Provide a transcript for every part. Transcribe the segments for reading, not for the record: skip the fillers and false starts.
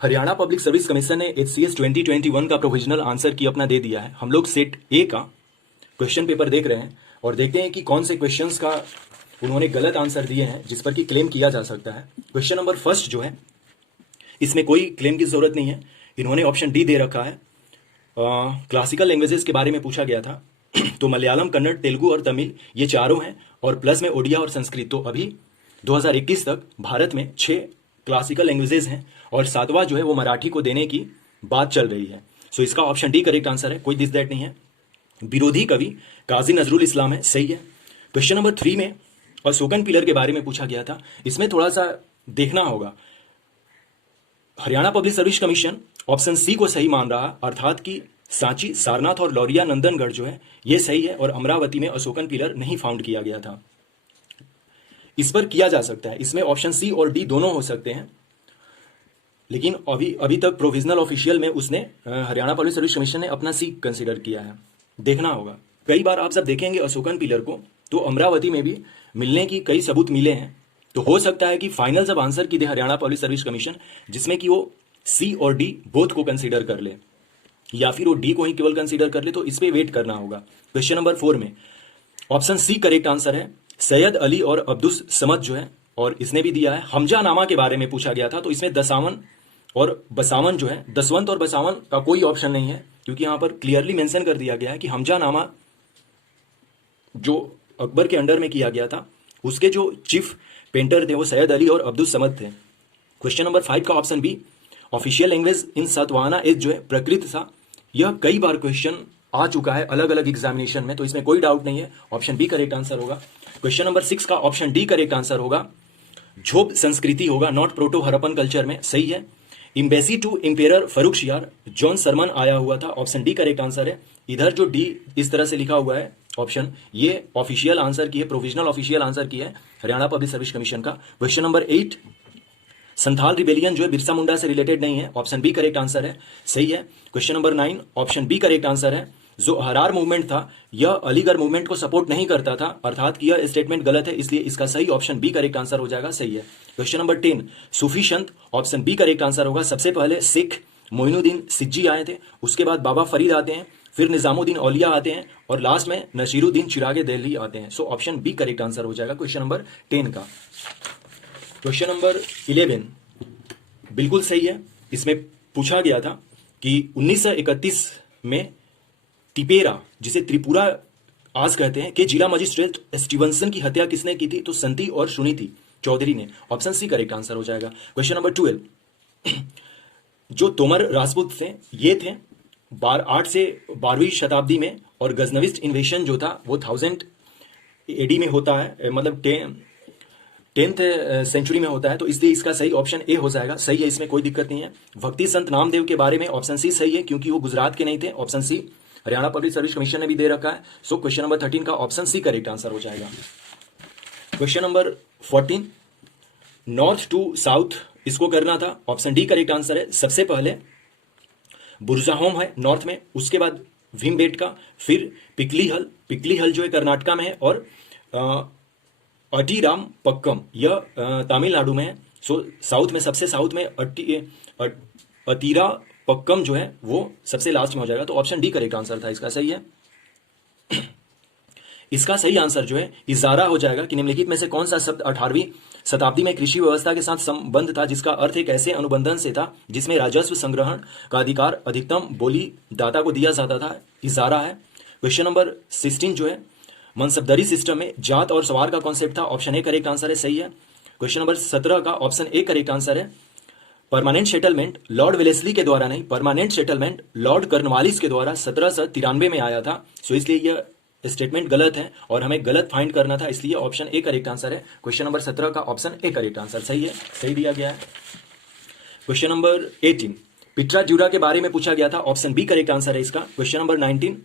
Haryana public service commission ने HCS 2021 का provisional answer की अपना दे दिया है। हम लोग सेट ए का क्वेश्चन पेपर देख रहे हैं और देखते हैं कि कौन से क्वेश्चंस का उन्होंने गलत आंसर दिए हैं जिस पर कि क्लेम किया जा सकता है। क्वेश्चन नंबर फर्स्ट जो है इसमें कोई क्लेम की जरूरत नहीं है। इन्होंने ऑप्शन डी दे रखा है। क्लासिकल लैंग्वेजेस के बारे में पूछा गया था तो मलयालम, कन्नड़, तेलुगु और तमिल ये चारों हैं और प्लस में ओडिया और संस्कृत। तो अभी 2021 तक भारत में 6 क्लासिकल लैंग्वेजेस हैं और 7वां जो है वो मराठी को देने की बात चल रही है। सो इसका ऑप्शन डी करेक्ट आंसर है, कोई दिस दैट नहीं है। विरोधी कवि काजी नजरुल इस्लाम है, सही है। क्वेश्चन नंबर 3 में अशोकन पिलर के बारे में पूछा गया था। इसमें थोड़ा सा देखना होगा। Haryana public service commission option C को सही मान रहा, अर्थात कि सांची, सारनाथ और लौरिया नंदनगढ़ जो है ये सही है और अमरावती में अशोकन पिलर नहीं फाउंड किया गया था। इस पर किया जा सकता है, इसमें ऑप्शन सी और डी दोनों हो सकते हैं, लेकिन अभी तक प्रोविजनल ऑफिशियल में उसने हरियाणा पब्लिक सर्विस कमीशन ने अपना सी कंसीडर किया है। देखना होगा। कई बार आप सब देखेंगे अशोकन पिलर को तो अमरावती में भी मिलने की कई सबूत मिले हैं। तो हो सकता है कि फाइनल जब आंसर की दे हरियाणा पब्लिक सर्विस कमीशन जिसमें कि वो सी और डी बोथ को कंसीडर कर ले या फिर वो डी को ही केवल कंसीडर कर ले, तो इस पे वेट करना होगा। क्वेश्चन नंबर 4 में ऑप्शन सी करेक्ट आंसर है। सैयद अली और अब्दुस समद जो है और इसने भी दिया है। हमजा नामा के बारे में पूछा गया था तो इसमें दसावन और बसावन जो है, दसवंत और बसावन का कोई ऑप्शन नहीं है क्योंकि यहां पर क्लियरली मेंशन कर दिया गया है कि हमजा नामा जो अकबर के अंडर में किया गया था उसके जो चीफ पेंटर थे वो सैयद अली और अब्दुल समद थे। क्वेश्चन नंबर 5 का option B official language in Satavahana age जो है प्रकृत था। यह कई बार क्वेश्चन आ चुका है अलग अलग एग्जामिनेशन में, तो इसमें कोई डाउट नहीं है, ऑप्शन बी करेक्ट आंसर होगा। क्वेश्चन नंबर 6 का ऑप्शन डी करेक्ट आंसर होगा। झोप संस्कृति होगा, नॉट प्रोटो हरप्पन कल्चर में, सही है। एम्बेसी टू इंपेरर फरुखशियार जॉन सरमन आया हुआ था, ऑप्शन डी करेक्ट आंसर है। इधर जो डी इस तरह से लिखा हुआ है ऑप्शन, ये ऑफिशियल आंसर की है, प्रोविजनल ऑफिशियल आंसर की है हरियाणा पब्लिक सर्विस कमीशन का। क्वेश्चन नंबर 8 संथाल रिबेलियन जो है बिरसा मुंडा से रिलेटेड नहीं है, ऑप्शन बी करेक्ट आंसर है, सही है। Question number 9 option B correct answer है। जो हरार मूवमेंट था यह अलीगढ़ मूवमेंट को सपोर्ट नहीं करता था, अर्थात कि यह स्टेटमेंट गलत है, इसलिए इसका सही ऑप्शन बी करेक्ट आंसर हो जाएगा, सही है। क्वेश्चन नंबर 10 सूफी संत, ऑप्शन बी करेक्ट आंसर होगा। सबसे पहले सिख मोइनुद्दीन सिज्जी आए थे, उसके बाद बाबा फरीद आते हैं, फिर निजामुद्दीन औलिया आते हैं और लास्ट में नसीरुद्दीन चिरागे दिल्ली आते हैं। So option B correct answer हो जाएगा क्वेश्चन नंबर 10 का। क्वेश्चन नंबर 11 बिल्कुल सही है। इसमें पूछा गया था कि 1931 में तिपेरा जिसे त्रिपुरा आज कहते हैं के जिला मजिस्ट्रेट स्टीवनसन की हत्या किसने की थी, तो संती और सुनीति चौधरी ने, ऑप्शन सी करेक्ट आंसर हो जाएगा। क्वेश्चन नंबर 12 जो तोमर राजपूत थे ये थे 8 से 12वीं शताब्दी में और गजनविस्ट इन्वेशन जो था वो 1000 AD में होता है, मतलब 10th सेंचुरी में होता है, तो इसलिए इसका सही ऑप्शन ए हो जाएगा, सही है, इसमें कोई दिक्कत नहीं है। भक्ति संत नामदेव के बारे में ऑप्शन सी सही है क्योंकि वो गुजरात के नहीं थे, option C Haryana public service commission ने भी दे रखा है। सो क्वेश्चन नंबर 13 का ऑप्शन सी करेक्ट आंसर हो जाएगा। Question number 14 north to south इसको करना था, ऑप्शन डी करेक्ट आंसर है। सबसे पहले बुरजाहोम है नॉर्थ में, उसके बाद भीमबेटका, फिर पिकली हल जो है कर्नाटका में है और अटीराम पक्कम यह तमिलनाडु में है। सो साउथ में सबसे साउथ में अतीरा पक्कम जो है वो सबसे लास्ट में हो जाएगा, तो ऑप्शन डी करेक्ट आंसर था, इसका सही है। इसका सही आंसर जो है इजारा हो जाएगा कि निम्नलिखित में से कौन सा शब्द 18वीं शताब्दी में कृषि व्यवस्था के साथ संबंध था जिसका अर्थ एक ऐसे अनुबंधन से था जिसमें राजस्व संग्रहण का अधिकार अधिकतम बोली दाता को दिया जाता था, इजारा है। क्वेश्चन नंबर 16 जो है मनसबदरी सिस्टम में जात और सवार का कॉन्सेप्ट था, ऑप्शन ए करेक्ट आंसर है, सही है। क्वेश्चन नंबर 17 का ऑप्शन ए करेक्ट आंसर है। परमानेंट सेटलमेंट लॉर्ड वेलेस्ली के द्वारा नहीं, परमानेंट सेटलमेंट लॉर्ड कर्नवालिस के द्वारा 1793 में आया था, सो इसलिए यह स्टेटमेंट गलत है और हमें गलत फाइंड करना था, इसलिए ऑप्शन ए करेक्ट आंसर है। क्वेश्चन नंबर 17 का ऑप्शन ए करेक्ट आंसर सही है, सही दिया गया है। क्वेश्चन नंबर 18 पिट्रा ड्यूरा के बारे में पूछा गया था, ऑप्शन बी करेक्ट आंसर है इसका। क्वेश्चन नंबर 19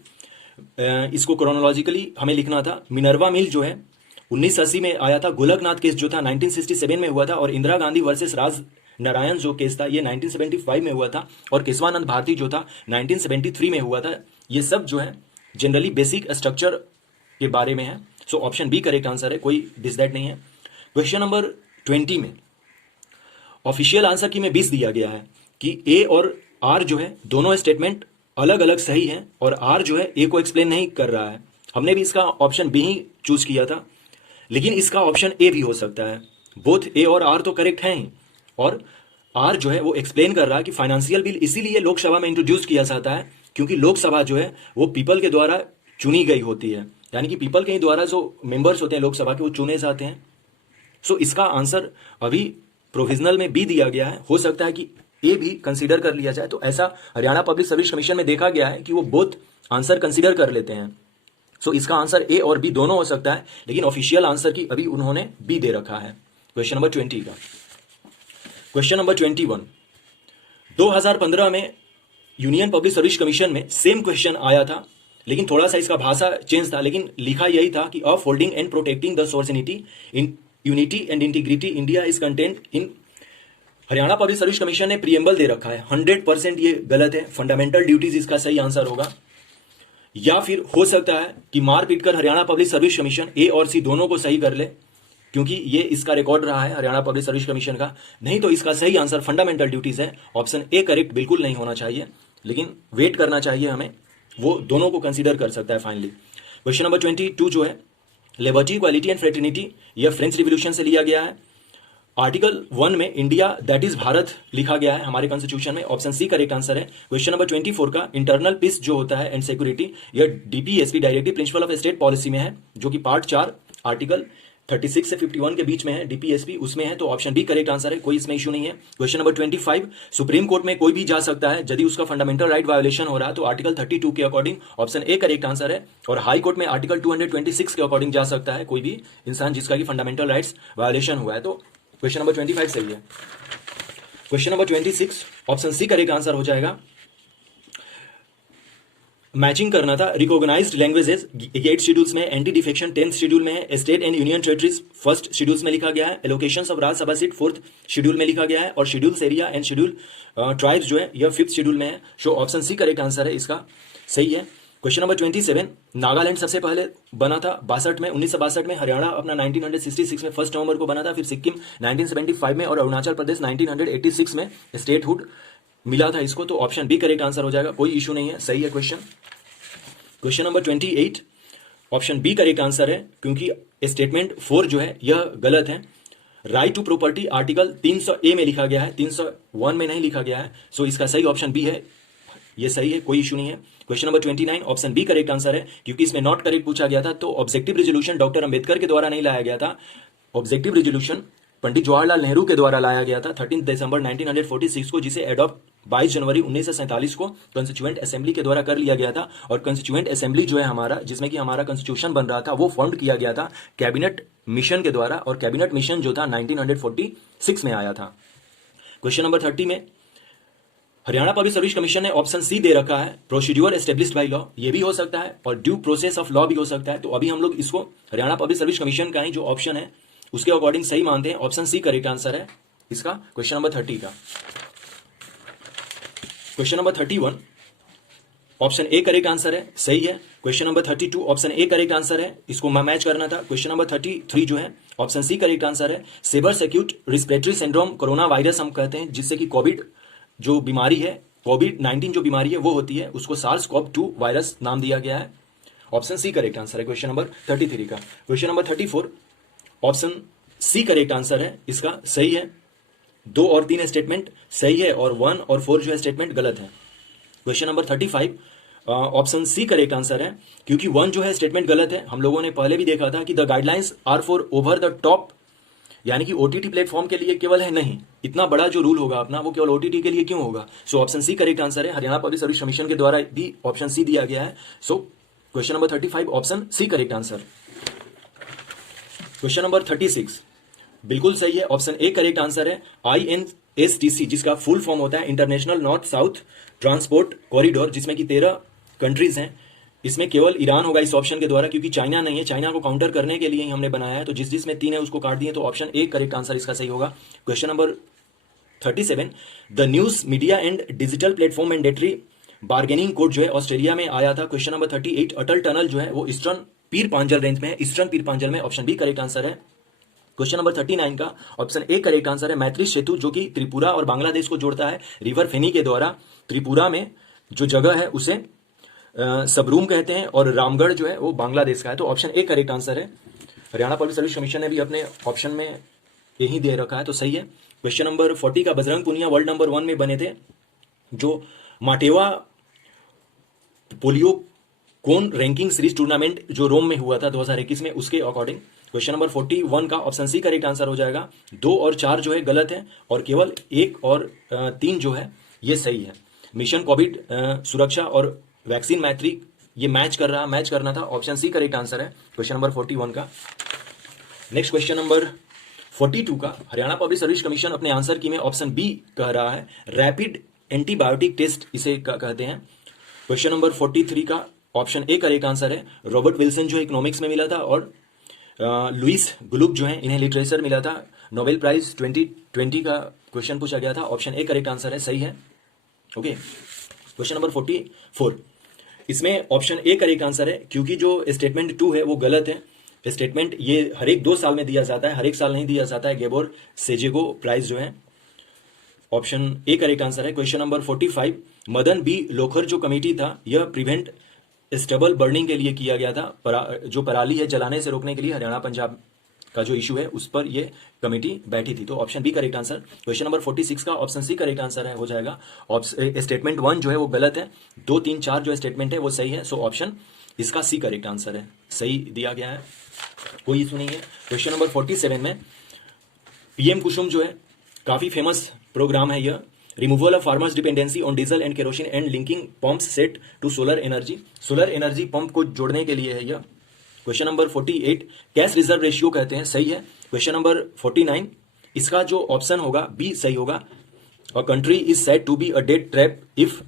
इसको क्रोनोलॉजिकली हमें लिखना था। मिनर्वा मिल जो है 1980 में आया था। गोलकनाथ केस जो था 1967 में हुआ था और इंदिरा गांधी वर्सेस राज नारायण जो केस था ये 1975 में हुआ था और केशवानंद भारती जो था 1973 में हुआ था। ये सब जो है जनरली बेसिक स्ट्रक्चर के बारे में है, so option B correct answer है, कोई दिस दैट नहीं है। क्वेश्चन नंबर 20 में ऑफिशियल आंसर की में 20 दिया गया है कि ए और आर जो है दोनों स्टेटमेंट अलग अलग सही है और आर जो है ए को एक्सप्लेन नहीं कर रहा है। हमने भी इसका ऑप्शन बी ही चूज किया था, लेकिन इसका ऑप्शन ए भी हो सकता है। बोथ ए और आर तो करेक्ट हैं ही, और आर जो है वो एक्सप्लेन कर रहा है कि फाइनेंशियल बिल इसीलिए लोकसभा में इंट्रोड्यूस किया जाता है क्योंकि लोकसभा जो है वो पीपल के द्वारा चुनी गई होती है, यानी कि पीपल के द्वारा जो मेंबर्स होते हैं लोकसभा के वो चुने जाते हैं। सो इसका आंसर अभी प्रोविजनल में बी दिया गया है, हो सकता है कि ए भी कंसीडर कर लिया जाए। तो ऐसा हरियाणा पब्लिक सर्विस कमीशन में देखा गया है कि वो बोथ आंसर कंसीडर कर लेते हैं। सो इसका आंसर ए और बी दोनों हो सकता है, लेकिन ऑफिशियल आंसर की अभी उन्होंने बी दे रखा है। क्वेश्चन नंबर 20 का क्वेश्चन नंबर 21, 2015 में यूनियन पब्लिक सर्विस कमीशन में सेम क्वेश्चन आया था, लेकिन थोड़ा सा इसका भाषा चेंज था, लेकिन लिखा यही था कि upholding and protecting the sovereignty in unity and integrity India is content in. Haryana public service commission ने प्रीएम्बल दे रखा है, 100% ये गलत है। फंडामेंटल ड्यूटीज इसका सही आंसर होगा, या फिर हो सकता है कि मार पीट कर हरियाणा पब्लिक सर्विस कमीशन ए और सी दोनों को सही कर ले, क्योंकि ये इसका रिकॉर्ड रहा है हरियाणा पब्लिक सर्विस कमीशन का। नहीं तो इसका सही आंसर फंडामेंटल ड्यूटीज है। ऑप्शन ए करेक्ट बिल्कुल नहीं होना चाहिए, लेकिन वेट करना चाहिए हमें, वो दोनों को कंसीडर कर सकता है फाइनली। क्वेश्चन नंबर 22 जो है लिबर्टी, इक्वालिटी एंड फ्रेटर्निटी, यह फ्रेंच रिवॉल्यूशन से लिया गया है। आर्टिकल 1 में इंडिया दैट इज भारत लिखा गया है हमारे कॉन्स्टिट्यूशन में। ऑप्शन सी करेक्ट आंसर है। क्वेश्चन नंबर 24 का इंटरनल पीस जो होता है एंड सिक्योरिटी, यह DPSP directive principle of state policy में है, जो कि पार्ट 4 आर्टिकल 36 से 51 के बीच में है। डीपीएसपी उसमें है, तो ऑप्शन बी करेक्ट आंसर है, कोई इसमें इशू नहीं है। क्वेश्चन नंबर 25, सुप्रीम कोर्ट में कोई भी जा सकता है यदि उसका फंडामेंटल राइट वायोलेशन हो रहा है, तो आर्टिकल 32 के according option A correct answer है। और हाई कोर्ट में आर्टिकल 226 के अकॉर्डिंग जा सकता है कोई भी इंसान जिसका कि फंडामेंटल राइट्स वायोलेशन हुआ है। तो क्वेश्चन नंबर 25 सही है। Question number 26 option C correct answer हो जाएगा। मैचिंग करना था। रिकॉग्नाइज्ड लैंग्वेजेस 8 शेड्यूल्स में, एंटी डिफेक्शन 10th शेड्यूल में है, state and union territories 1st schedules में लिखा गया है, allocations of Rajya Sabha seat 4th schedule में लिखा गया है, और schedules area and schedule tribes जो है यह 5th शेड्यूल में है। So option C correct answer है, इसका सही है। क्वेश्चन नंबर 27, नागालैंड सबसे पहले बना था 62 में, 1962 में, हरियाणा अपना 1966 में 1 नवंबर को बना था, फिर सिक्किम 1975 में, और अरुणाचल प्रदेश 1986 में स्टेटहुड मिला था इसको। तो ऑप्शन बी करेक्ट आंसर हो जाएगा, कोई इशू नहीं है, सही है question. Question number 28 option B correct answer है, क्योंकि स्टेटमेंट 4 जो है यह गलत है। Right to property article 300A में लिखा गया है, 301 में नहीं लिखा गया है। सो इसका सही ऑप्शन बी है, ये सही है, कोई इशू नहीं है। Question number 29 option B correct answer है, क्योंकि इसमें नॉट करेक्ट पूछा गया था, तो ऑब्जेक्टिव रेजोल्यूशन डॉक्टर अंबेडकर के द्वारा नहीं लाया गया था। ऑब्जेक्टिव रेजोल्यूशन पंडित जवाहरलाल नेहरू के द्वारा लाया गया था 13 दिसंबर 1946 को, जिसे एडॉप्ट 22 जनवरी 1947 को कॉन्स्टिट्यूएंट असेंबली के द्वारा कर लिया गया था। और कॉन्स्टिट्यूएंट असेंबली जो है हमारा, जिसमें कि हमारा कॉन्स्टिट्यूशन बन रहा था, वो फॉर्म किया गया था कैबिनेट मिशन के द्वारा, और कैबिनेट मिशन जो था 1946 में आया था। क्वेश्चन नंबर 30 में हरियाणा पब्लिक सर्विस कमीशन ने ऑप्शन सी दे रखा है, प्रोसीड्यूर एस्टेब्लिश्ड बाय लॉ, ये भी हो सकता है, और ड्यू प्रोसेस ऑफ लॉ भी हो सकता है। तो अभी हम लोग इसको हरियाणा पब्लिक सर्विस कमीशन का ही जो ऑप्शन है उसके अकॉर्डिंग सही मानते हैं। ऑप्शन सी करेक्ट आंसर है इसका। क्वेश्चन नंबर 30 का question number 31 option A correct answer है, सही है। Question number 32 option A correct answer है, इसको मैच करना था। क्वेश्चन नंबर 33 जो है ऑप्शन सी करेक्ट आंसर है। Severe acute respiratory syndrome corona virus हम कहते हैं, जिससे कि कोविड जो बीमारी है, कोविड-19 जो बीमारी है वो होती है, उसको SARS-CoV-2 वायरस नाम दिया गया है। ऑप्शन सी करेक्ट आंसर है क्वेश्चन नंबर 33 का। Question number 34 option C correct answer है, इसका सही है। 2 और 3 स्टेटमेंट सही है, और 1 और 4 जो है स्टेटमेंट गलत है। Question number 35 option C correct answer है, क्योंकि 1 जो है स्टेटमेंट गलत है। हम लोगों ने पहले भी देखा था कि the guidelines are for over the top, यानी कि ओटीटी प्लेटफॉर्म के लिए केवल है, नहीं, इतना बड़ा जो रूल होगा अपना वो केवल ओटीटी के लिए क्यों होगा। So option C correct answer है। हरियाणा पब्लिक सर्विस कमीशन के द्वारा भी ऑप्शन सी दिया गया है। So question number 35 option C correct answer. Question number 36 बिल्कुल सही है, ऑप्शन ए करेक्ट आंसर है। INSTC जिसका फुल फॉर्म होता है international north south transport corridor, जिसमें कि 13 कंट्रीज हैं, इसमें केवल ईरान होगा इस ऑप्शन के द्वारा, क्योंकि चाइना नहीं है। चाइना को काउंटर करने के लिए ही हमने बनाया है, तो जिसमें 3 है उसको काट दिए, तो ऑप्शन ए करेक्ट आंसर इसका सही होगा। Question number 37 the news media and digital platform mandatory bargaining code जो है ऑस्ट्रेलिया में आया था। क्वेश्चन नंबर 38 अटल टनल जो है वो ईस्टर्न पीर पांजल रेंज में है, ईस्टर्न पीर पांजल में, ऑप्शन बी करेक्ट आंसर है। क्वेश्चन नंबर 39 का ऑप्शन ए करेक्ट आंसर है। मैत्री सेतु जो कि त्रिपुरा और बांग्लादेश को जोड़ता है रिवर फेनी के द्वारा, त्रिपुरा में जो जगह है उसे सबरूम कहते हैं और रामगढ़ जो है वो बांग्लादेश का है। तो ऑप्शन ए करेक्ट आंसर है। हरियाणा पब्लिक सर्विस कमीशन ने भी अपने ऑप्शन में यही दे रखा है, तो सही है। क्वेश्चन नंबर 40 का बजरंग पुनिया वर्ल्ड नंबर 1 में बने थे। जो माटेवा पोलियो कोन रैंकिंग सीरीज टूर्नामेंट जो रोम में हुआ था 2021 में, उसके अकॉर्डिंग क्वेश्चन नंबर 41 का ऑप्शन सी करेक्ट आंसर हो जाएगा। 2 और 4 जो है गलत है और केवल 1 और 3 जो है ये सही है। मिशन कोविड सुरक्षा और वैक्सीन मैत्री ये मैच करना था। ऑप्शन सी करेक्ट आंसर है क्वेश्चन नंबर 41 का। नेक्स्ट क्वेश्चन नंबर 42 का हरियाणा पब्लिक सर्विस कमीशन अपने आंसर की में ऑप्शन बी कह रहा है। रैपिड एंटीबायोटिक टेस्ट इसे कहते हैं। क्वेश्चन नंबर 43 का ऑप्शन ए करेक्ट आंसर है। रॉबर्ट विल्सन जो इकोनॉमिक्स में मिला था और लुइस ग्लुक जो है इन्हें लिटरेचर मिला था। नोबेल प्राइज 2020 का क्वेश्चन पूछा गया था। ऑप्शन ए करेक्ट आंसर है, सही है। ओके, क्वेश्चन नंबर 44, इसमें ऑप्शन ए करेक्ट आंसर है क्योंकि जो स्टेटमेंट 2 है वो गलत है। स्टेटमेंट ये हर एक 2 साल में दिया जाता है, हर एक साल नहीं दिया जाता है। गेबोर सेजेगो प्राइज जो है। ऑप्शन ए करेक्ट आंसर है। क्वेश्चन नंबर 45, मदन बी लोखर जो कमेटी था यह प्रिवेंट स्टबल बर्निंग के लिए किया गया था। जो पराली है जलाने से रोकने के लिए हरियाणा पंजाब का जो इशू है उस पर यह कमेटी बैठी थी। तो option B correct answer. Question number 46 का ऑप्शन सी करेक्ट आंसर है, हो जाएगा। स्टेटमेंट 1 जो है वो गलत है। 2, 3, 4 जो स्टेटमेंट है वो सही है। सो ऑप्शन इसका सी करेक्ट आंसर है, सही दिया गया है, कोई इशू नहीं है। क्वेश्चन नंबर 47 में पीएम कुसुम जो है काफी फेमस प्रोग्राम है यह। Removal of farmers dependency on diesel and kerosene and linking pumps set to solar energy. Solar energy pump को जोड़ने के लिए है यह। Question number 48, cash reserve ratio कहते हैं, सही है। क्वेश्चन नंबर 49, इसका जो ऑप्शन होगा बी सही होगा। A country is said to be a debt trap if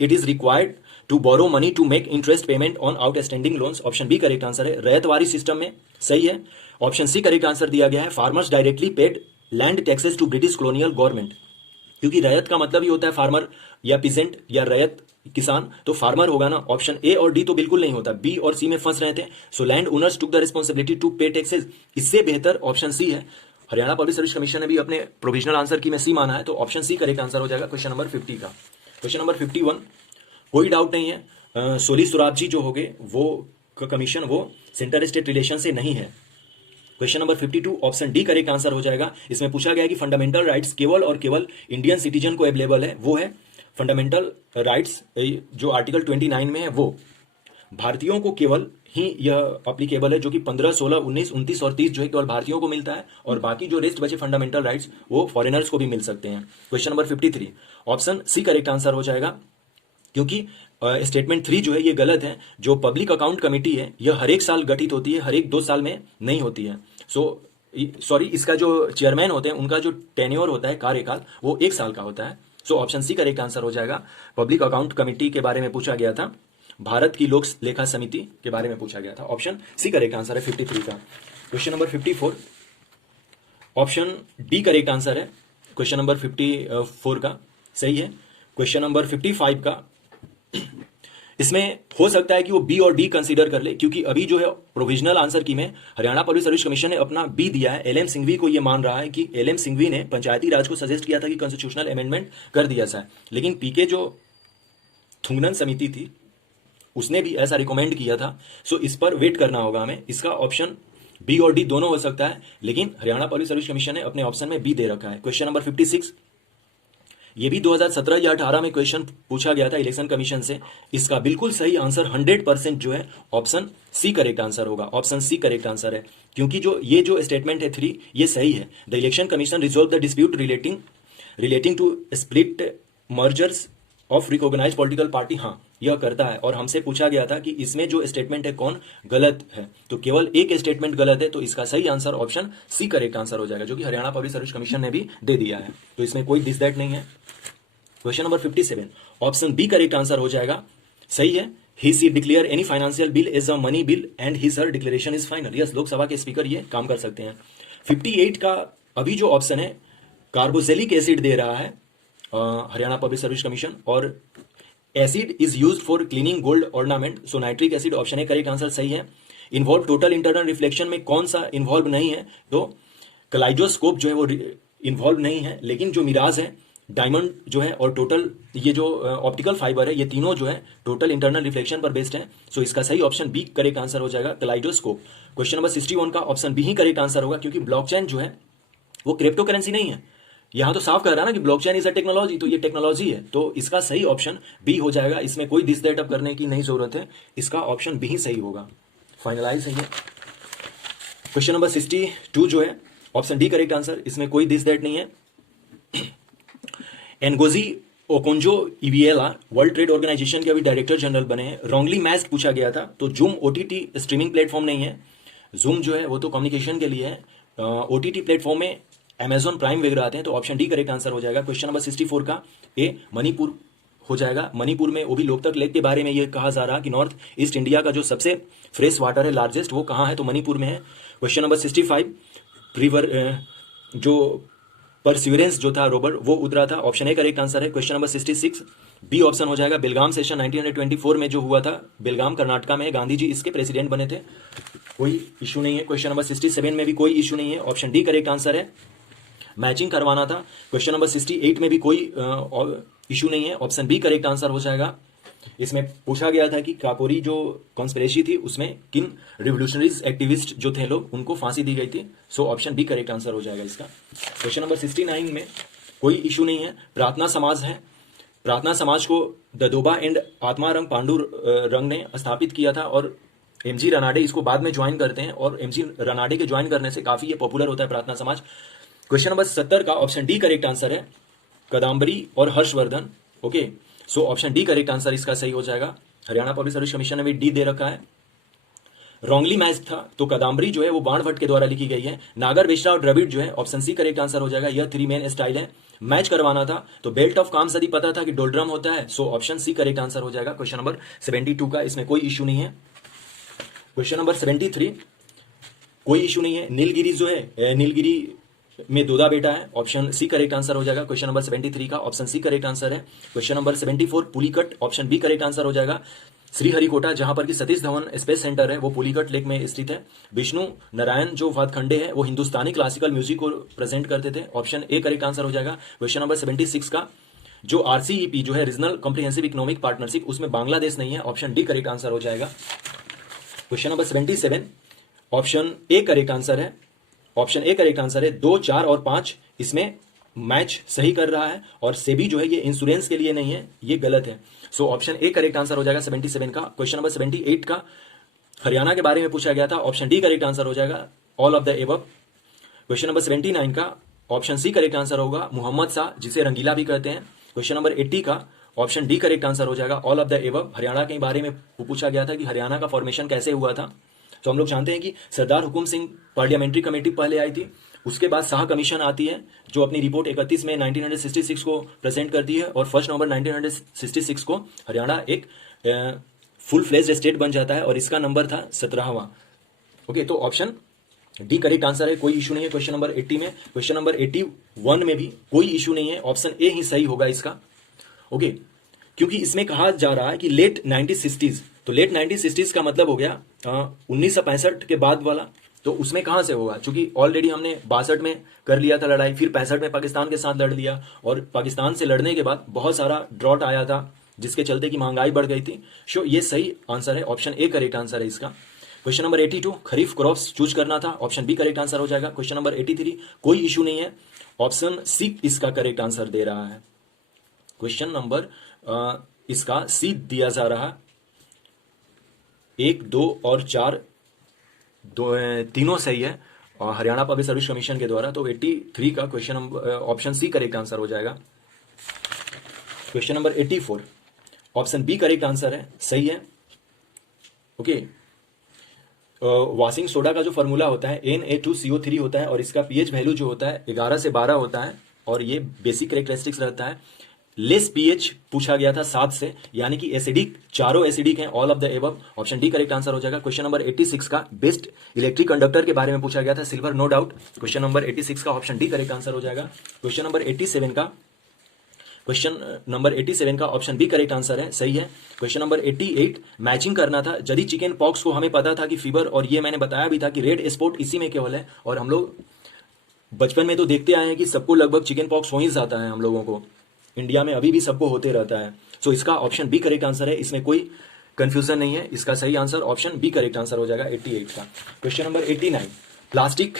it is required to borrow money to make interest payment on outstanding loans. Option B correct answer है। Ryotwari system में, सही है। Option C correct answer दिया गया है। Farmers directly paid land taxes to British colonial government, क्योंकि रैयत का मतलब ही होता है फार्मर या पिजेंट या रैयत किसान, तो फार्मर होगा ना। ऑप्शन ए और डी तो बिल्कुल नहीं होता, बी और सी में फंस रहे थे। So land owners took the responsibility to pay taxes, इससे बेहतर ऑप्शन सी है। हरियाणा पब्लिक सर्विस कमीशन ने भी अपने प्रोविजनल आंसर की में सी माना है, तो ऑप्शन सी करेक्ट आंसर हो जाएगा क्वेश्चन नंबर 50 का। क्वेश्चन नंबर 51, कोई डाउट नहीं है, सोली सुराब जी जो हो गए वो कमीशन वो सेंटर स्टेट रिलेशन से नहीं है। Question number 52 option D correct answer हो जाएगा। इसमें पूछा गया कि फंडामेंटल राइट्स केवल और केवल इंडियन सिटीजन को अवेलेबल है, वो है फंडामेंटल राइट्स जो आर्टिकल 29 में है वो भारतीयों को केवल ही यह अप्लीकेबल है, जो कि 15, 16, 19, 29 और 30 जो है केवल भारतीयों को मिलता है, और बाकी जो रेस्ट बचे फंडामेंटल राइट्स वो फॉरेनर्स को भी मिल सकते हैं। Question number 53 option C correct answer हो जाएगा, क्योंकि स्टेटमेंट 3 जो है ये गलत है। जो पब्लिक अकाउंट कमेटी है यह हर एक साल गठित होती है, हर एक 2 साल में नहीं होती है। सॉरी, इसका जो चेयरमैन होते हैं उनका जो टेन्योर होता है, कार्यकाल, वो 1 साल का होता है। So option C correct answer हो जाएगा। पब्लिक अकाउंट कमेटी के बारे में पूछा गया था, भारत की लोक लेखा समिति के बारे में पूछा गया था। ऑप्शन सी करेक्ट आंसर है 53 का। Question number 54 option D correct answer है क्वेश्चन नंबर 54 का, सही है। क्वेश्चन नंबर 55 का इसमें हो सकता है कि वो बी और डी कंसीडर कर ले, क्योंकि अभी जो है प्रोविजनल आंसर की में हरियाणा पब्लिक सर्विस कमीशन ने अपना बी दिया है। एलएम सिंघवी को ये मान रहा है कि एलएम सिंघवी ने पंचायती राज को सजेस्ट किया था कि कॉन्स्टिट्यूशनल अमेंडमेंट कर दिया जाए, लेकिन पीके जो थुंगनन समिति थी उसने भी ऐसा रिकमेंड किया था। सो इस पर वेट करना होगा हमें। इसका ऑप्शन बी और डी दोनों हो सकता है, लेकिन हरियाणा पब्लिक सर्विस कमीशन ने अपने ऑप्शन में बी दे रखा है। क्वेश्चन नंबर 56 ये भी 2017 या 18 में क्वेश्चन पूछा गया था इलेक्शन कमीशन से। इसका बिल्कुल सही आंसर 100% जो है ऑप्शन सी करेक्ट आंसर होगा। ऑप्शन सी करेक्ट आंसर है, क्योंकि जो स्टेटमेंट है 3 ये सही है। The election commission resolve the dispute relating to split mergers of recognized political party, हाँ यह करता है। और हमसे पूछा गया था कि इसमें जो स्टेटमेंट है कौन गलत है, तो केवल एक स्टेटमेंट गलत है, तो इसका सही answer option C correct answer हो जाएगा, जो कि हरियाणा पब्लिक सर्विस कमीशन ने भी दे दिया है। तो इसमें कोई दिस दैट नहीं है। Question number 57 option B correct answer हो जाएगा, सही है। He see declare any financial bill as a money bill and his her declaration is final. Yes, Lok Sabha के स्पीकर ये काम कर सकते हैं। 58 का अभी जो ऑप्शन है कार्बोक्सिलिक एसिड दे रहा है हरियाणा पब्लिक सर्विस कमीशन, और acid is use for cleaning gold ornament. So nitric acid option है करेक्ट आंसर, सही है। इन्वॉल्व टोटल इंटरनल रिफ्लेक्शन में कौन सा इन्वॉल्व नहीं है, तो कलाइडोस्कोप जो है वो इन्वॉल्व नहीं है, लेकिन जो मिराज है, डायमंड जो है और टोटल ये जो ऑप्टिकल फाइबर है, ये तीनों जो है टोटल इंटरनल रिफ्लेक्शन पर बेस्ड है। सो इसका सही ऑप्शन बी करेक्ट आंसर हो जाएगा, कलाइडोस्कोप। क्वेश्चन नंबर 61 का ऑप्शन बी ही करेक्ट आंसर होगा, क्योंकि ब्लॉकचेन जो है वो क्रिप्टो करेंसी नहीं है। यहां तो साफ कर रहा है ना कि ब्लॉकचेन इज अ टेक्नोलॉजी, तो ये टेक्नोलॉजी है, तो इसका सही ऑप्शन बी हो जाएगा। इसमें कोई दिस दैट अप करने की नहीं जरूरत है, इसका ऑप्शन बी ही सही होगा, फाइनलाइज है ये। क्वेश्चन नंबर 62 जो है ऑप्शन डी करेक्ट आंसर, इसमें कोई दिस दैट नहीं है। एनगोजी ओकोंजो इविएला वर्ल्ड ट्रेड ऑर्गेनाइजेशन के अभी डायरेक्टर जनरल बने हैं। रॉन्गली मैच पूछा गया था, तो जूम ओटीटी स्ट्रीमिंग प्लेटफॉर्म नहीं है, जूम जो है वो तो कम्युनिकेशन के लिए है। ओटीटी प्लेटफॉर्म में अमेजॉन प्राइम वगैरह आते हैं, तो ऑप्शन डी करेक्ट आंसर हो जाएगा। क्वेश्चन नंबर 64 का ए मणिपुर हो जाएगा। मणिपुर में वो भी लोकतक लेक के बारे में ये कहा जा रहा है कि नॉर्थ ईस्ट इंडिया का जो सबसे फ्रेश वाटर है लार्जेस्ट, वो कहाँ है, तो मणिपुर में है। क्वेश्चन नंबर 65 रिवर जो परसिवरेंस जो था रोबर वो उतरा था, ऑप्शन ए करेक्ट आंसर है। क्वेश्चन नंबर 66 बी ऑप्शन हो जाएगा। बेलगाम सेशन 1924 में जो हुआ था, बेलगाम कर्नाटका में, गांधी जी इसके प्रेसिडेंट बने थे, कोई इशू नहीं है। क्वेश्चन नंबर 67 में भी कोई इशू नहीं है, ऑप्शन डी करेक्ट आंसर है। मैचिंग करवाना था। क्वेश्चन नंबर 68 में भी कोई इशू नहीं है, ऑप्शन बी करेक्ट आंसर हो जाएगा। इसमें पूछा गया था कि काकोरी जो कॉन्स्पिरेसी थी उसमें किन रिवोल्यूशनरीज एक्टिविस्ट जो थे लोग, उनको फांसी दी गई थी, so option B correct answer हो जाएगा इसका। क्वेश्चन नंबर 69 में कोई इशू नहीं है, प्रार्थना समाज है। प्रार्थना समाज को ददोबा एंड आत्मारंग पांडु रंग ने स्थापित किया था, और एमजी रनाडे इसको बाद में ज्वाइन करते हैं, और एमजी रनाडे के ज्वाइन करने से काफी ये पॉपुलर होता है प्रार्थना समाज। क्वेश्चन नंबर 70 का ऑप्शन डी करेक्ट आंसर है, कदम्बरी और Harshvardhan. Okay, so option D correct answer इसका सही हो जाएगा। हरियाणा पब्लिक सर्विस कमीशन ने भी डी दे रखा है। रॉन्गली मैच था, तो कदम्बरी जो है वो बाणभट्ट के द्वारा लिखी गई है। नागर बेश्रा और द्रविड़ जो है, ऑप्शन सी करेक्ट आंसर हो जाएगा। यह 3 मेन स्टाइल है। मैच करवाना था, तो बेल्ट ऑफ काम सदी पता था कि डोलड्रम होता है, so option C correct answer हो जाएगा। क्वेश्चन नंबर 72 का, इसमें कोई इशू नहीं है। क्वेश्चन नंबर 73 कोई इशू नहीं है। नीलगिरी जो है, नीलगिरी में दोदा बेटा है, ऑप्शन सी करेक्ट आंसर हो जाएगा। क्वेश्चन नंबर 73 का ऑप्शन सी करेक्ट आंसर है। Question number 74 Pulicat, option B correct answer हो जाएगा। श्रीहरिकोटा जहां पर कि सतीश धवन स्पेस सेंटर है, वो पुलिकट लेक में स्थित है। विष्णु नारायण जो वादखंडे है, वो हिंदुस्तानी क्लासिकल म्यूजिक को प्रेजेंट करते थे, ऑप्शन ए करेक्ट आंसर हो जाएगा। क्वेश्चन नंबर 76 का जो आरसीईपी जो है रीजनल कॉम्प्रिहेंसिव इकोनॉमिक पार्टनरशिप, उसमें बांग्लादेश नहीं है, ऑप्शन डी करेक्ट आंसर हो जाएगा। Question number 77 option A correct answer है, ऑप्शन ए करेक्ट आंसर है। 2, 4 और 5 इसमें मैच सही कर रहा है, और सेबी जो है ये इंश्योरेंस के लिए नहीं है, ये गलत है, so option A correct answer हो जाएगा 77 का। क्वेश्चन नंबर 78 का हरियाणा के बारे में पूछा गया था, ऑप्शन डी करेक्ट आंसर हो जाएगा, all of the above. Question number 79 का ऑप्शन सी करेक्ट आंसर होगा, मोहम्मद शाह जिसे रंगीला भी कहते हैं। क्वेश्चन नंबर 80 का ऑप्शन डी करेक्ट आंसर हो जाएगा, all of the above. Haryana के बारे में पूछा गया था कि हरियाणा का फॉर्मेशन कैसे हुआ था, तो हम लोग जानते हैं कि सरदार हुकुम सिंह पार्लियामेंट्री कमेटी पहले आई थी, उसके बाद शाह कमीशन आती है जो अपनी रिपोर्ट 31 में 1966 को प्रेजेंट करती है, और 1 नवंबर 1966 को हरियाणा एक फुल फ्लेज्ड स्टेट बन जाता है, और इसका नंबर था 17वां। ओके, तो ऑप्शन डी करेक्ट आंसर है, कोई इशू नहीं है। क्वेश्चन नंबर 80 में, क्वेश्चन नंबर 81 में भी कोई इशू नहीं है, ऑप्शन ए ही सही होगा इसका। ओके, क्योंकि इसमें कहा जा रहा है कि लेट 1960s, तो लेट 1960s का मतलब हो गया 1965 के बाद वाला, तो उसमें कहां से होगा, क्योंकि ऑलरेडी हमने 62 में कर लिया था लड़ाई, फिर 65 में पाकिस्तान के साथ लड़ लिया, और पाकिस्तान से लड़ने के बाद बहुत सारा ड्रॉट आया था, जिसके चलते कि महंगाई बढ़ गई थी। सो ये सही आंसर है, ऑप्शन ए करेक्ट आंसर है इसका। क्वेश्चन नंबर 82 खरीफ क्रॉप्स चूज करना था, ऑप्शन बी करेक्ट आंसर हो जाएगा। क्वेश्चन नंबर 83 कोई इशू नहीं है, ऑप्शन सी इसका करेक्ट आंसर दे रहा है। क्वेश्चन नंबर इसका सी दिया जा रहा, 1, 2 और 4 तीनों सही है और हरियाणा पब्लिक सर्विस कमीशन के द्वारा, तो 83 का question number option C correct answer हो जाएगा। Question number 84 option B correct answer है, सही है। ओके, वॉशिंग सोडा का जो फॉर्मूला होता है Na2CO3 होता है, और इसका पीएच वैल्यू जो होता है 11 से 12 होता है, और ये बेसिक कैरेक्टरिस्टिक्स रहता है। लेस पीएच पूछा गया था 7 से, यानी कि एसिडिक, चारों एसिडिक हैं, all of the above, option D correct answer हो जाएगा। क्वेश्चन नंबर 86 का बेस्ट इलेक्ट्रिक कंडक्टर के बारे में पूछा गया था, silver no doubt, question number 86 का ऑप्शन डी करेक्ट आंसर हो जाएगा। क्वेश्चन नंबर 87 का ऑप्शन बी करेक्ट आंसर है, सही है। क्वेश्चन नंबर 88 मैचिंग करना था, यदि चिकन पॉक्स को हमें पता था कि फीवर, और ये मैंने बताया भी था कि रेड स्पॉट इसी में केवल है, और हम लोग बचपन में तो देखते आए हैं कि सबको लगभग चिकन पॉक्स हो ही जाता है, हम लोगों को इंडिया में अभी भी सबको होते रहता है। सो इसका ऑप्शन बी करेक्ट आंसर है, इसमें कोई कंफ्यूजन नहीं है। इसका सही answer option B correct answer हो जाएगा 88 का। Question number 89, plastic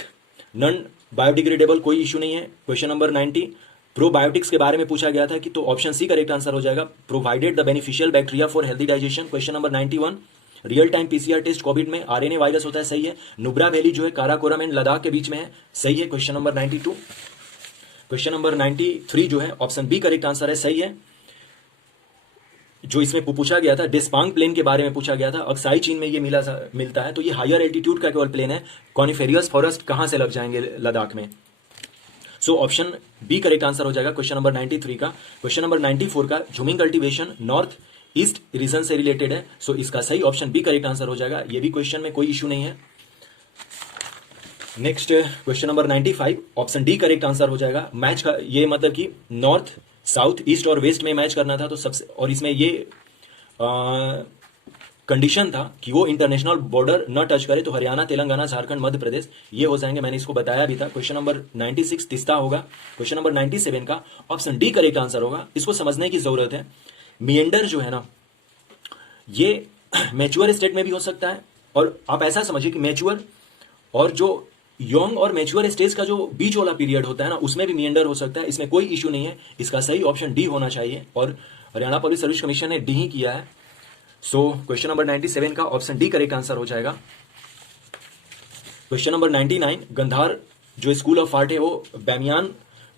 non biodegradable, कोई इशू नहीं है। क्वेश्चन नंबर 90, प्रोबायोटिक्स के बारे में पूछा गया था कि, तो ऑप्शन सी करेक्ट आंसर हो जाएगा, provided the beneficial bacteria for healthy digestion. Question number 91, real time PCR test covid में आरएनए वायरस होता है, सही है। नुब्रा वैली जो है काराकोरम एंड लद्दाख के बीच में है, सही है। क्वेश्चन नंबर 92, क्वेश्चन नंबर 93 जो है ऑप्शन बी करेक्ट आंसर है, सही है। जो इसमें पूछा गया था डिस्पांग प्लेन के बारे में पूछा गया था, अक्साई चीन में ये मिलता है, तो ये हायर एल्टीट्यूड का केवल प्लेन है। कॉनिफेरियस फॉरेस्ट कहां से लग जाएंगे लद्दाख में। So option B correct answer हो जाएगा क्वेश्चन नंबर 93 का। क्वेश्चन नंबर 94 का, झूमिंग कल्टीवेशन नॉर्थ ईस्ट रीजन से रिलेटेड है, सो इसका सही ऑप्शन बी करेक्ट आंसर हो जाएगा। ये भी क्वेश्चन में कोई इशू नहीं है। Next question number 95, option D correct answer हो जाएगा। मैच का ये मतलब कि नॉर्थ साउथ ईस्ट और वेस्ट में मैच करना था, तो सबसे, और इसमें ये कंडीशन था कि वो इंटरनेशनल बॉर्डर न टच करे, तो हरियाणा तेलंगाना झारखंड मध्य प्रदेश ये हो जाएंगे, मैंने इसको बताया भी था। क्वेश्चन नंबर 96 तीस्ता होगा। क्वेश्चन नंबर 97 का ऑप्शन डी करेक्ट आंसर होगा। इसको समझने की जरूरत है, मिएंडर जो है ना ये मैच्योर स्टेट में भी हो सकता है, और आप ऐसा समझिए कि मैच्योर और जो यंग और मैच्योर स्टेज का जो बीच वाला पीरियड होता है ना, उसमें भी मिएंडर हो सकता है, इसमें कोई इशू नहीं है। इसका सही ऑप्शन डी होना चाहिए, और हरियाणा पब्लिक सर्विस कमीशन ने डी ही किया है। सो क्वेश्चन नंबर 97 का ऑप्शन डी करेक्ट आंसर हो जाएगा। क्वेश्चन नंबर 99, गंधार जो स्कूल ऑफ आर्ट है वो बैमियान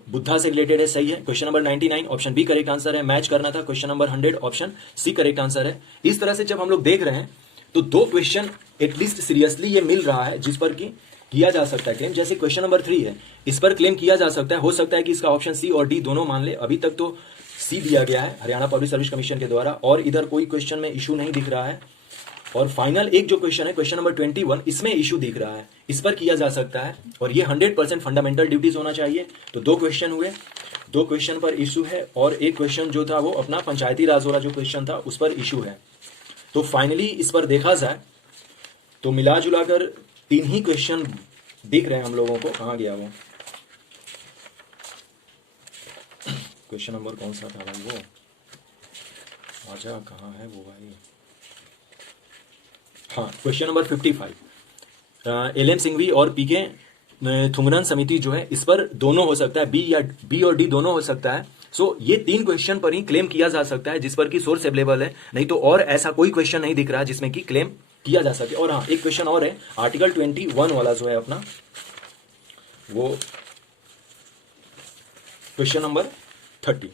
बुद्धा से रिलेटेड है, सही है। Question number 99 option B correct answer है। मैच करना था, question number 100 option C correct answer है। इस तरह से जब हम लोग देख रहे हैं तो दो क्वेश्चन एटलीस्ट सीरियसली ये मिल रहा है जिस पर कि किया जा सकता है क्लेम। जैसे क्वेश्चन नंबर 3 है, इस पर क्लेम किया जा सकता है, हो सकता है कि इसका ऑप्शन सी और डी दोनों मान ले। अभी तक तो सी दिया गया है हरियाणा पब्लिक सर्विस कमीशन के द्वारा, और इधर कोई क्वेश्चन में इशू नहीं दिख रहा है। और फाइनल एक जो क्वेश्चन है क्वेश्चन नंबर 21, इसमें इशू दिख रहा है, इस पर किया जा सकता है, और ये 100% फंडामेंटल ड्यूटीज होना चाहिए। तो दो क्वेश्चन हुए, दो क्वेश्चन पर इशू है, और एक क्वेश्चन जो था वो अपना पंचायती राज वाला जो क्वेश्चन था उस पर इशू है। तो फाइनली इस पर देखा जाए तो मिला जुलाकर 3 ही क्वेश्चन दिख रहे हैं हम लोगों को। कहाँ गया वो क्वेश्चन नंबर, कौन सा था भाई वो, आजा कहाँ है वो भाई। हाँ, क्वेश्चन नंबर 55, एलएम सिंघवी और पीके थुंगरन समिति जो है, इस पर दोनों हो सकता है, बी और डी दोनों हो सकता है। सो ये 3 क्वेश्चन पर ही क्लेम किया जा सकता है जिस पर कि सोर्स अवेलेबल है, नहीं तो और ऐसा कोई क्वेश्चन नहीं दिख रहा है जिसमें कि क्लेम किया जा सके। और हाँ, एक क्वेश्चन और है, आर्टिकल 21 वाला जो है अपना, वो क्वेश्चन नंबर 30,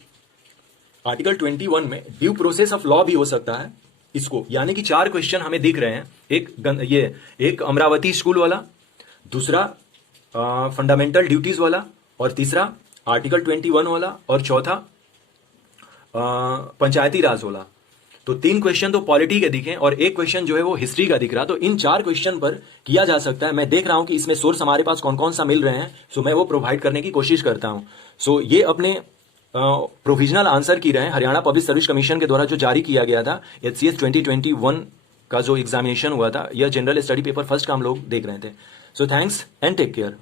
आर्टिकल 21 में ड्यू प्रोसेस ऑफ लॉ भी हो सकता है इसको, यानी कि 4 क्वेश्चन हमें दिख रहे हैं। एक अमरावती स्कूल वाला, दूसरा फंडामेंटल ड्यूटीज वाला, और तीसरा आर्टिकल 21 वाला, और चौथा पंचायती राज वाला। तो 3 क्वेश्चन तो पॉलिटी के दिखे, और एक क्वेश्चन जो है वो हिस्ट्री का दिख रहा। तो इन 4 क्वेश्चन पर किया जा सकता है। मैं देख रहा हूं कि इसमें सोर्स हमारे पास कौन कौन सा मिल रहे हैं, सो मैं वो प्रोवाइड करने की कोशिश करता हूं। सो ये अपने प्रोविजनल आंसर की रहे हैं हरियाणा पब्लिक सर्विस कमीशन के द्वारा जो जारी किया गया था, HCS 2021 का जो एग्जामिनेशन हुआ था, यह जनरल स्टडी पेपर फर्स्ट का हम लोग देख रहे थे। So thanks and take care.